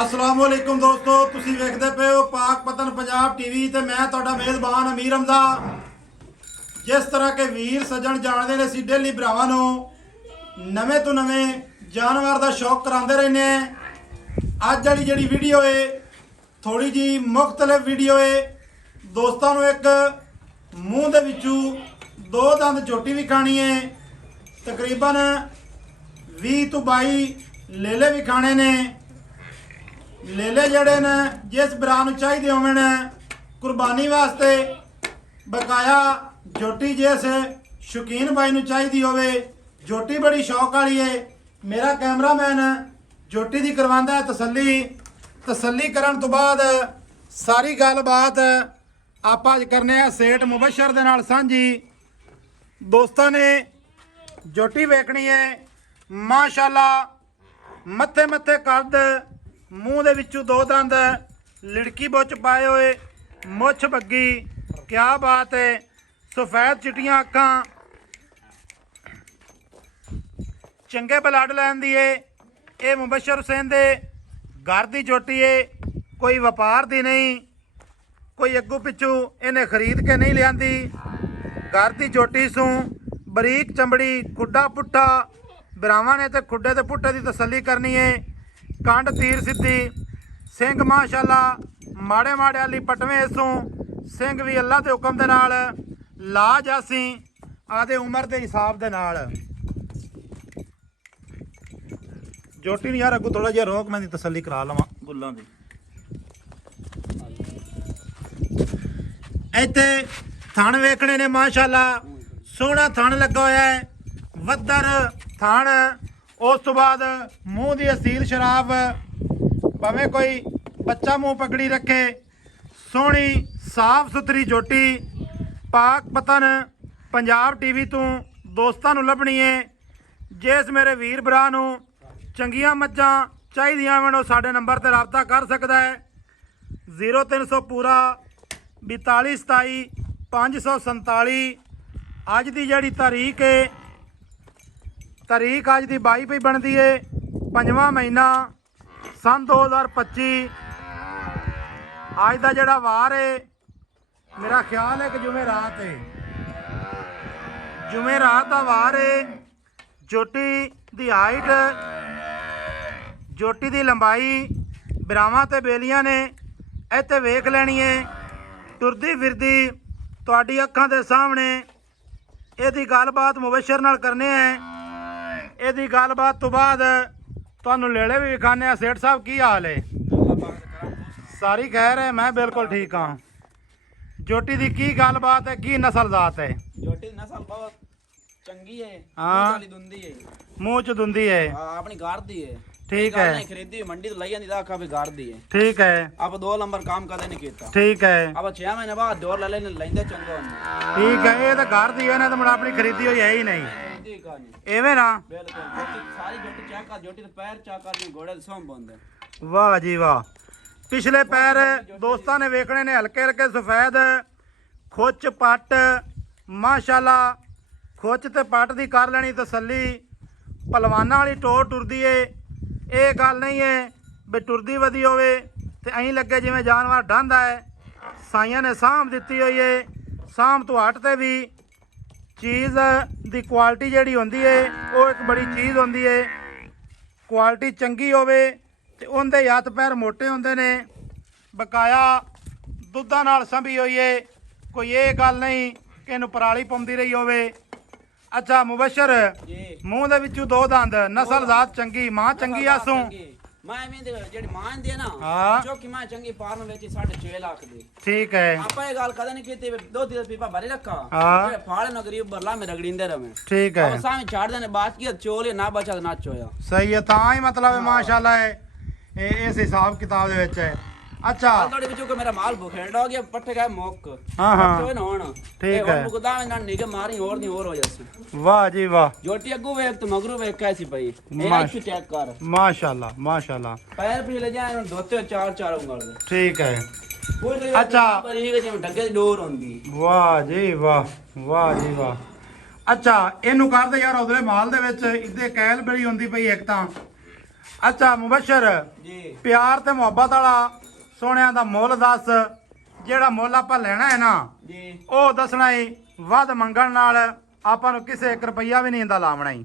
अस्सलाम वालेकुम दोस्तों, तुसी वेखदे पे हो पाक पतन पंजाब टीवी ते मैं तुहाडा मेज़बान अमीर हमजा। जिस तरह के वीर सज्जन जानते ने असीं डेली भरावां नूं नवें तो नवें जानवर का शौक करांदे रहने। अज वाली जिहड़ी वीडियो है थोड़ी जी मुख्तलिफ वीडियो है। दोस्तों नूं एक मूँह दे विचों दो दंद झोटी भी खानी है। तकरीबन 20 तो 22 लेले भी खाने ने। लेले जड़े ने जिस भरा नूं चाहिए होवे ने कुर्बानी वास्ते, बकाया झोटी जिस शौकीन भाई नूं चाहिए होवे। झोटी बड़ी शौक वाली है। मेरा कैमरामैन झोटी दी करवांदा है तसल्ली करन तो बाद सारी गलबात आपां अज करने सेठ मुबशर दे नाल सांझी। दोस्तों ने झोटी वेखनी है माशाअल्लाह, मत्थे मत्थे कद, मूँह दे विचों दो दंद, लिड़की बुच पाए हुए, मुछ बग्गी, क्या बात है। सफेद चिट्टियां अखां, चंगे ब्लड लैन दी है। ये मुबशर हुसैन दे घर दी झोटी है, कोई व्यापार दी नहीं, कोई अग्गू पिछू इन्हें खरीद के नहीं लियांदी। घर दी झोटी सूं बरीक चमड़ी, खुड्डा पुट्ठा, बिरावां ने ते खुड्डे ते पुट्ठे दी तसल्ली करनी है। कंड तीर सीधी, सिंह माशाअल्लाह माड़े माड़े वाली पटवें इसों, सिंह भी अल्लाह के हुक्म दे नाल ला जासी आदे उम्र के हिसाब दे नाल। झोटी नहीं यार अगू थोड़ा जिहा रोक, मैं तसल्ली करा लवां बुल्लां दी। इत्थे थण वेखने ने माशाअल्लाह, सोहना थण लगा होया है, वद्दर थण। उस तो बाद मूँह की असील शराब, भावें कोई बच्चा मूँह पकड़ी रखे। सोहनी साफ सुथरी झोटी पाक पतन पंजाब टीवी तो दोस्तों नूं लभनी है। जिस मेरे वीर भरा नूं चंगियां मज्जां चाहिदियां होण ओह साडे नंबर ते राबता कर सकदा है। 0300 पूरा 42 27 547। अज की जिहड़ी तारीख है, तारीख अज की 22 पई बनती है, 5वां महीना सन 2025। अज का जिहड़ा वार है मेरा ख्याल है कि जुमेरात है, जुमेरात का वार है। झोटी की हाइट, झोटी की लंबाई, बिरावां ते बेलियां ने इत्थे वेख लैनी है। टुरदी फिरदी तुहाडी अखां दे सामने इहदी गलबात मुबशर नाल करने हैं। इहदी गलबात तो बाद तुहानूं लेले भी विखाने। सेठ साहब की हाल है? सारी खैर है, मैं बिल्कुल ठीक हाँ। झोटी की की गलबात है, की नस्ल जात है? झोटी दी नस्ल बहुत चंगी है। हाँ, दुंदी है, मूँह च दुंदी है। अपनी गार दी है। ठीक है, खरीदी मंडी तो लई आंदी आखा भी गार दी है। ठीक है, अब 2 नंबर काम कदे नहीं कीता। ठीक है, अब 6 महीने बाद डोर ले लेने लैंदे चंगो होंदे। ठीक है। ये तो घर दी है ना, तो मुड़ा अपनी खरीदी हुई है ही नहीं, खरीदी कहानी एवें ना। बिल्कुल झोटी सारी झोटी चेक कर, झोटी ते पैर चेक कर, नहीं घोड़े दे सोम बंदे। वाह जी वाह। पिछले पैर दोस्तों ने वेखने ने हल्के हल्के सफेद, खुच पट माशाअल्लाह, खुच ते पट दी कर लेनी तसल्ली। पलवाना वाली टोर टुरदी है, ये गल नहीं है भी टुरदी वधी होवे ते अं लगे जिवें जानवर ढांदा है। साइयां ने साम दिती हुई है। साम तो हट ते भी चीज़ दी क्वालिटी जिहड़ी होंदी है वो एक बड़ी चीज़ होंदी है। क्वालिटी चंगी होवे ते उनदे हत्थ पैर मोटे होंदे ने। बकाया दुद्धां नाल संभी हुई है, कोई ये गल नहीं कि इहनूं पराली पाउंदी रही होवे। अच्छा मुबशर, मूँह दे विचों दो दंद, नस्ल जात चंगी, मां चंगी आसों। मैं में जेडी मां दी है ना, हाँ, चौकी मां चंगी फार्म वेची 6.5 लाख दी। ठीक है। आपा ये गल कदे नहीं कीती, 2 पीपा भरे रखा। हाँ, फाड़े न गरीब बरला में रगड़ींदे रहे। ठीक है। अब सामने छाड़ देने बात की चोल ना बचा ना चोया। सही है, तां ही मतलब है माशाअल्लाह है इस हिसाब किताब दे विच है। अच्छा, थोड़े विचों को मेरा माल भुखेड़ हो गया, पट्टे गए मोक। हाँ हाँ, चोए ना होना। ठीक है। उनको दावे ना निगे मारी और नहीं और हो जासी। वाह जी वाह। जोटी अगू वेख तो मगरू वेख कैसी पई। मेरा इच्छू चेक कर माशाअल्लाह माशाअल्लाह। पैर भी ले जाए धोते 4 उंगल दे। ठीक है। अच्छा अच्छा, ढगे दी डोर होंदी। वाह जी वाह, वाह जी वाह। अच्छा ਇਹਨੂੰ ਕਰਦੇ ਯਾਰ ਉਹਦੇ ਮਾਲ ਦੇ ਵਿੱਚ ਇਹਦੇ ਕੈਲ ਬੜੀ ਹੁੰਦੀ ਪਈ ਇੱਕ ਤਾਂ ਅੱਛਾ ਮੁਬਸ਼ਰ, ਜੀ ਪਿਆਰ ਤੇ ਮੁਹੱਬਤ ਵਾਲਾ ਸੋਹਣਿਆਂ ਦਾ ਮੁੱਲ ਦੱਸ। ਜਿਹੜਾ ਮੁੱਲ ਆਪਾਂ ਲੈਣਾ ਹੈ ਨਾ ਜੀ ਉਹ ਦੱਸਣਾ ਹੀ। ਵੱਧ ਮੰਗਣ ਨਾਲ ਆਪਾਂ ਨੂੰ ਕਿਸੇ 1 ਰੁਪਈਆ ਵੀ ਨਹੀਂ ਇਹਦਾ ਲਾਵਣਾ ਹੀ।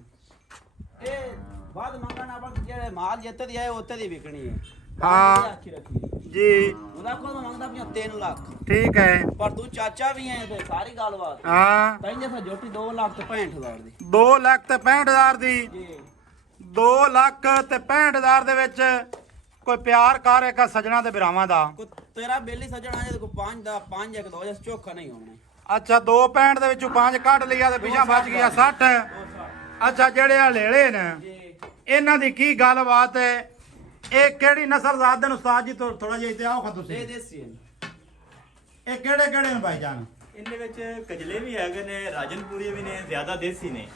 ਇਹ ਬਾਅਦ ਮੰਗਣਾ ਆਪਾਂ ਜਿਹੜੇ ਮਾਲ ਜਿੱਤੇ ਦੀ ਆਏ ਉੱਤੇ ਦੀ ਵਿਕਣੀ ਹੈ। ਹਾਂ। ਆਖੀ ਰੱਖੀ ਜੀ ਉਹਦਾ ਕੋਲ ਮੰਗਦਾ ਪਿਆ 3 ਲੱਖ, ਠੀਕ ਹੈ। ਪਰ ਤੂੰ ਚਾਚਾ ਵੀ ਹੈ ਤੇ ਸਾਰੀ ਗੱਲਬਾਤ ਹਾਂ ਕਹਿੰਦੇ ਸਾ ਜੋਟੀ 2 ਲੱਖ ਤੇ 65,000 ਦੀ 2 ਲੱਖ ਤੇ 65,000 ਦੀ। ਜੀ 2 ਲੱਖ ਤੇ 65,000 ਦੇ ਵਿੱਚ ਕੋਈ ਪਿਆਰ ਕਰ ਇੱਕ ਸਜਣਾ ਤੇ ਬਿਰਾਵਾਂ ਦਾ। ਕੋ ਤੇਰਾ ਬੇਲੀ ਸਜਣਾ ਜੇ ਕੋ 5 ਦਾ 5 ਇੱਕ 2 ਜਿਹਾ ਚੋਖਾ ਨਹੀਂ ਹੋਣਾ। ਅੱਛਾ 2.65 ਦੇ ਵਿੱਚੋਂ 5 ਕੱਢ ਲਿਆ ਤੇ ਪਿਛਾ ਬਚ ਗਿਆ 60। ਅੱਛਾ ਜਿਹੜੇ ਆ ਲੇਲੇ ਨੇ ਜੀ ਇਹਨਾਂ ਦੀ ਕੀ ਗੱਲਬਾਤ ਹੈ? ਇਹ ਕਿਹੜੀ ਨਸਲ ਜ਼ਾਤ ਦੇ ਨੇ ਉਸਤਾਦ ਜੀ? ਥੋੜਾ ਜਿਹਾ ਇੱਥੇ ਆਓ ਖਾ ਤੁਸੀਂ। ਦੇ ਦੇਸੀ ਹੈ। ਇਹ ਕਿਹੜੇ ਕਿਹੜੇ ਨੇ ਭਾਈਜਾਨ? ਇਨਦੇ ਵਿੱਚ ਕਜਲੇ ਵੀ ਹੈਗੇ ਨੇ, ਰਾਜਨਪੁਰੀ ਵੀ ਨੇ, ਜ਼ਿਆਦਾ ਦੇਸੀ ਨੇ।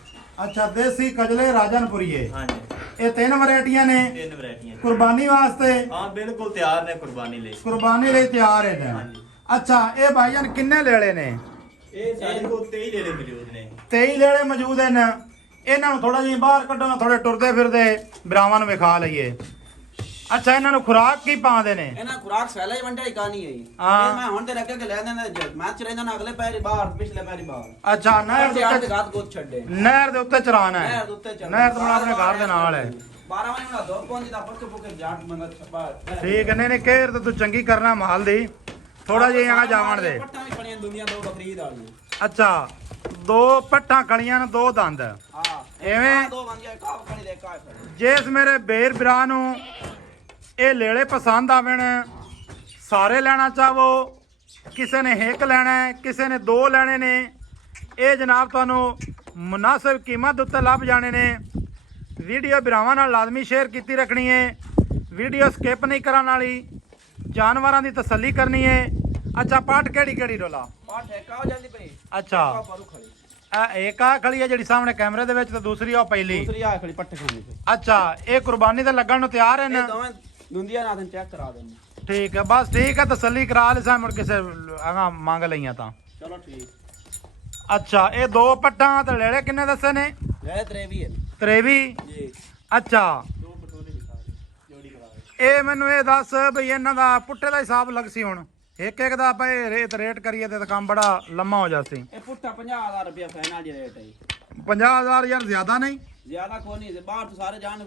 ਅੱਛਾ ਦੇਸੀ ਕਜਲੇ ਰਾਜਨਪੁਰੀਏ, ਹਾਂਜੀ, ਇਹ 3 ਵੈਰਾਈਟੀਆਂ ਨੇ। 3 ਵੈਰਾਈਟੀਆਂ ਨੇ। ਕੁਰਬਾਨੀ ਵਾਸਤੇ? ਹਾਂ ਬਿਲਕੁਲ ਤਿਆਰ ਨੇ ਕੁਰਬਾਨੀ ਲਈ। ਕੁਰਬਾਨੀ ਲਈ ਤਿਆਰ ਹੈ ਨੇ। ਹਾਂਜੀ। ਅੱਛਾ ਇਹ ਭਾਈਜਾਨ ਕਿੰਨੇ ਲੇਲੇ ਨੇ? ਇਹ ਸਾਡੇ ਕੋਲ 23 ਲੇਲੇ ਮੌਜੂਦ ਨੇ। 23 ਲੇਲੇ ਮੌਜੂਦ ਹਨ। ਇਹਨਾਂ ਨੂੰ ਥੋੜਾ ਜਿਹਾ ਬਾਹਰ ਕੱਢੋ ਨਾ, ਥੋੜੇ ਟੁਰਦੇ ਫਿਰਦੇ ਬਰਾਵਾਂ ਨੂੰ ਵਿਖਾ ਲਈਏ। ਅੱਛਾ ਇਹਨਾਂ ਨੂੰ ਖੁਰਾਕ ਕੀ ਪਾਉਂਦੇ ਨੇ? ਇਹਨਾਂ ਖੁਰਾਕ ਸੈਲਾ ਹੀ ਵੰਡਿਆ ਹੀ ਕਹਾਣੀ ਹੈ ਹਾਂ। ਇਹ ਮੈਂ ਹੁਣ ਤੇ ਰੱਖ ਕੇ ਲੈ ਦਿੰਦਾ ਮੈਂ ਚ ਰਹਿੰਦਾ ਨਾ ਅਗਲੇ ਪੈਰੀ ਬਾਹਰ ਪਿਛਲੇ ਪੈਰੀ ਬਾਹਰ। ਅੱਛਾ ਨਹਿਰ ਦੇ ਤੇ ਉੱਤੇ, ਗਾਤ ਗੋਤ ਛੱਡੇ ਨਹਿਰ ਦੇ ਉੱਤੇ ਚਰਾਣਾ ਹੈ। ਨਹਿਰ ਦੇ ਉੱਤੇ ਚੱਲ ਨਹਿਰ ਤੋਂ ਆਪਣੇ ਘਰ ਦੇ ਨਾਲ ਹੈ। 12 ਵਜੇ ਨਾਲ ਦੋ ਪਹੁੰਚੀ ਦਾ ਪੱਕੇ ਪੁੱਕੇ ਜਾਟ ਮੰਗਾ ਛੱਪਾ। ਠੀਕ ਹੈ। ਨਹੀਂ ਨਹੀਂ ਕੇਰ ਤੇ ਤੂੰ ਚੰਗੀ ਕਰਨਾ ਮਾਲ ਦੀ, ਥੋੜਾ ਜਿਹਾ ਆ ਜਾਵਣ ਦੇ। ਪੱਟਾਂ ਵੀ ਖੜੀਆਂ ਦੁਨੀਆ ਦੋ ਬਕਰੀਦ ਵਾਲੀਆਂ। ਅੱਛਾ 2 ਪੱਠਾਂ ਖੜੀਆਂ ਨੇ, 2 ਦੰਦ। ਹਾਂ ਐਵੇਂ? ਦੋ ਬੰਦੀਆਂ ਕਾਫ ਖੜੀ ਦੇ ਕਾਫ ਖੜੀ। ਜਿਸ ਮੇਰੇ ਬੇਰ ਭਰਾ ਨੂੰ ਇਹ ਲੇਲੇ ਪਸੰਦ ਆਵਣ, ਸਾਰੇ ਲੈਣਾ ਚਾਹੋ, ਕਿਸੇ ਨੇ ਇੱਕ ਲੈਣਾ ਹੈ, ਕਿਸੇ ਨੇ 2 ਲੈਣੇ ਨੇ, ਇਹ ਜਨਾਬ ਤੁਹਾਨੂੰ ਮੁਨਾਸਿਬ ਕੀਮਤ ਉੱਤੇ ਲੱਭ ਜਾਣੇ ਨੇ। ਵੀਡੀਓ ਭਰਾਵਾਂ ਨਾਲ ਲਾਜ਼ਮੀ ਸ਼ੇਅਰ ਕੀਤੀ ਰੱਖਣੀ ਹੈ। ਵੀਡੀਓ ਸਕਿਪ ਨਹੀਂ ਕਰਨ ਵਾਲੀ, ਜਾਨਵਰਾਂ ਦੀ ਤਸੱਲੀ ਕਰਨੀ ਹੈ। ਅੱਛਾ ਪਾਠ ਕਿਹੜੀ ਕਿਹੜੀ ਡੋਲਾ? ਪਾ ਠੇਕਾ ਹੋ ਜਾਂਦੀ ਪਈ। ਅੱਛਾ ਪਰੂ ਖੜੀ ਇੱਕ ਆ ਖੜੀ ਹੈ ਜਿਹੜੀ ਸਾਹਮਣੇ ਕੈਮਰੇ ਦੇ ਵਿੱਚ, ਤੇ ਦੂਸਰੀ ਉਹ ਪਹਿਲੀ। ਦੂਸਰੀ ਆ ਖੜੀ ਪੱਟੇ ਖਾਣੀ ਪਈ। ਅੱਛਾ ਇਹ ਕੁਰਬਾਨੀ ਤੇ ਲੱਗਣ ਨੂੰ ਤਿਆਰ ਇਹ ਹਨ। ਦੋਵੇਂ ਦੁੰਦੀਆਂ ਨਾਲ ਚੈੱਕ ਕਰਾ ਦੇਣੀ। ਠੀਕ ਹੈ, ਬਸ ਠੀਕ ਹੈ, ਤਸੱਲੀ ਕਰਾ ਲਿਆ ਮੁੜ ਕਿਸੇ ਅਗਾ ਮੰਗ ਲਈਆਂ ਤਾਂ। ਚਲੋ ਠੀਕ। ਅੱਛਾ ਇਹ 2 ਪੱਟਾਂ ਤੇ ਲੇਲੇ ਕਿੰਨੇ ਦੱਸੇ ਨੇ? ਲੈ ਤ੍ਰੇਵੀ ਹੈ ਤਰੇਵੀ। ਜੀ। ਅੱਛਾ 2 ਪਟੋਲੇ ਦੀ ਸਾਰੀ ਜੋੜੀ ਕਰਾ ਦੇ। ਇਹ ਮੈਨੂੰ ਇਹ ਦੱਸ ਬਈ ਇਹਨਾਂ ਦਾ ਪੁੱਟੇ ਦਾ ਹਿਸਾਬ ਲੱਗ ਸੀ ਹੁਣ ਇੱਕ ਇੱਕ ਦਾ ਆਪਾਂ ਇਹ ਰੇਟ ਕਰੀਏ ਤੇ ਕੰਮ ਬੜਾ ਲੰਮਾ ਹੋ ਜਾਸੀ। ਇਹ ਪੁੱਠਾ 50,000 ਰੁਪਇਆ ਫਾਈਨਲ ਜੀ ਰੇਟ ਹੈ। 50,000 ਯਾਰ ਜ਼ਿਆਦਾ ਨਹੀਂ? ਜ਼ਿਆਦਾ ਕੋਈ ਨਹੀਂ ਬਾਹਰ ਤੋਂ ਸਾਰੇ ਜਾਣ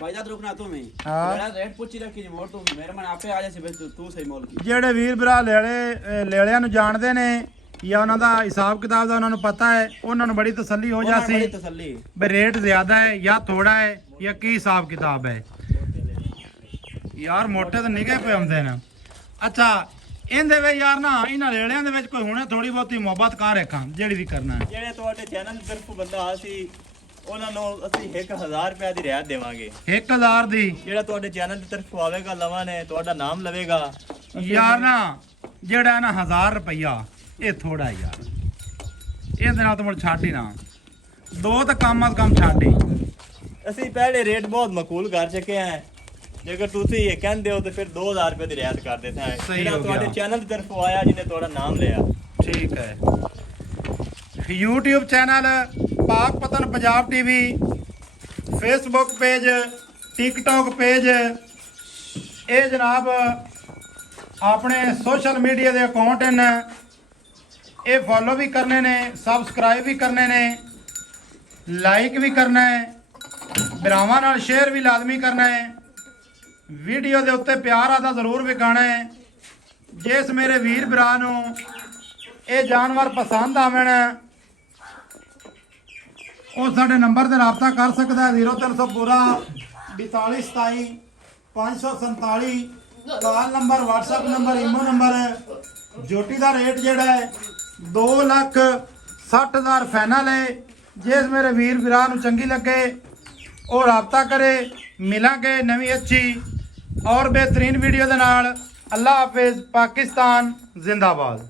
ਭਾਈਦਾ ਰੁਕਣਾ ਤੂੰ ਮੈਂ ਹਾਂ। ਮੇਰਾ ਰੇਟ ਪੁੱਛੀ ਰੱਖੀ ਜੀ ਮੋੜ ਤੂੰ ਮੇਰੇ ਮਨ ਆਪੇ ਆ ਜਾਸੀ ਬਸ ਤੂੰ ਸਹੀ ਮੋਲ ਕੀ। ਜਿਹੜੇ ਵੀਰ ਭਰਾ ਲੇਲਿਆਂ ਨੂੰ ਜਾਣਦੇ ਨੇ ਜਾਂ ਉਹਨਾਂ ਦਾ ਹਿਸਾਬ ਕਿਤਾਬ ਦਾ ਉਹਨਾਂ ਨੂੰ ਪਤਾ ਹੈ, ਉਹਨਾਂ ਨੂੰ ਬੜੀ ਤਸੱਲੀ ਹੋ ਬੜੀ ਜਾਸੀ ਤਸੱਲੀ। ਵੀ ਰੇਟ ਜ਼ਿਆਦਾ ਹੈ ਜਾਂ ਥੋੜਾ ਹੈ ਜਾਂ ਕੀ ਹਿਸਾਬ ਕਿਤਾਬ ਹੈ। ਯਾਰ ਮੋਟੇ ਤਾਂ ਨਿਗੇ ਪਏ ਹੁੰਦੇ ਨੇ। ਅੱਛਾ ਇਹਦੇ ਵਿੱਚ ਯਾਰ ਨਾ ਇਹਨਾਂ ਲੇਲਿਆਂ ਦੇ ਵਿੱਚ ਕੋਈ ਹੁਣੇ ਥੋੜੀ ਬਹੁਤੀ ਮੁਹੱਬਤ ਕਰ ਰੱਖਾਂ ਜਿਹੜੀ ਵੀ ਕਰਨਾ ਹੈ। ਜਿਹੜੇ ਤੁਹਾਡੇ ਚੈਨਲ ਦੀ ਤਰਫੋਂ ਬੰਦਾ ਆ ਸੀ ਉਹਨਾਂ ਨੂੰ ਅਸੀਂ 1000 ਰੁਪਏ ਦੀ ਰਿਆਇਤ ਦੇਵਾਂਗੇ। 1000 ਦੀ? ਜਿਹੜਾ ਤੁਹਾਡੇ ਚੈਨਲ ਦੀ ਤਰਫੋਂ ਆਵੇਗਾ ਲਵਾਂ ਨੇ ਤੁਹਾਡਾ ਨਾਮ ਲਵੇਗਾ। ਯਾਰ ਨਾ ਜਿਹੜਾ ਨਾ 1000 ਰੁਪਈਆ ਇਹ ਥੋੜਾ ਯਾਰ, ਇਹਦੇ ਨਾਲ ਤਾਂ ਮੁੜ ਛੱਡ ਹੀ ਨਾ, 2 ਤਾਂ ਕੰਮ ਛੱਡ ਹੀ। ਅਸੀਂ ਪਹਿਲੇ ਰੇਟ ਬਹੁਤ ਮਕਬੂਲ ਕਰ ਚੁੱਕੇ ਹਾਂ। ਜੇਕਰ ਤੁਸੀਂ ਇਹ ਕਹਿੰਦੇ ਹੋ ਤਾਂ ਫਿਰ 2000 ਰੁਪਏ ਦੀ ਰਿਆਇਤ ਕਰ ਦੇਤਾ ਹੈ। ਸਹੀ ਜਿਹੜਾ ਹੋ ਤੁਹਾਡੇ ਗਿਆ। ਚੈਨਲ ਦੀ ਤਰਫੋਂ ਆਇਆ ਜਿਹਨੇ ਤੁਹਾਡਾ ਨਾਮ ਲਿਆ। ਠੀਕ ਹੈ। YouTube ਚੈਨਲ ਪਾਕ ਪਤਨ Punjab TV, Facebook page, TikTok page, ਇਹ ਜਨਾਬ ਆਪਣੇ ਸੋਸ਼ਲ ਮੀਡੀਆ ਦੇ ਅਕਾਊਂਟ ਹਨ। ਇਹ ਫੋਲੋ ਵੀ ਕਰਨੇ ਨੇ, ਸਬਸਕ੍ਰਾਈਬ ਵੀ ਕਰਨੇ ਨੇ, ਲਾਈਕ ਵੀ ਕਰਨਾ ਹੈ, ਭਰਾਵਾਂ ਨਾਲ ਸ਼ੇਅਰ ਵੀ ਲਾਜ਼ਮੀ ਕਰਨਾ ਹੈ। ਵੀਡੀਓ ਦੇ ਉੱਤੇ ਪਿਆਰ ਆਦਾ ਜ਼ਰੂਰ ਵਿਖਾਣਾ ਹੈ। ਜਿਸ ਮੇਰੇ ਵੀਰ ਭਰਾ ਨੂੰ ਇਹ ਜਾਨਵਰ ਪਸੰਦ ਆਵਣ ਉਹ ਸਾਡੇ ਨੰਬਰ ਤੇ ਰਾਬਤਾ ਕਰ ਸਕਦਾ ਹੈ। 0300 ਪੂਰਾ 42 27 547 call number, WhatsApp number, imo number. ਜੋਟੀ ਦਾ ਰੇਟ ਜਿਹੜਾ ਹੈ 2,60,000 ਫਾਈਨਲ ਹੈ। ਜਿਸ ਮੇਰੇ ਵੀਰ ਭਰਾ ਨੂੰ ਚੰਗੀ ਲੱਗੇ ਉਹ ਰਾਬਤਾ ਕਰੇ। ਮਿਲਾਂਗੇ ਨਵੀਂ ਅੱਛੀ ਔਰ ਬਿਹਤਰੀਨ ਵੀਡੀਓ ਦੇ ਨਾਲ। ਅੱਲਾ ਹਾਫਿਜ਼। ਪਾਕਿਸਤਾਨ ਜ਼ਿੰਦਾਬਾਦ।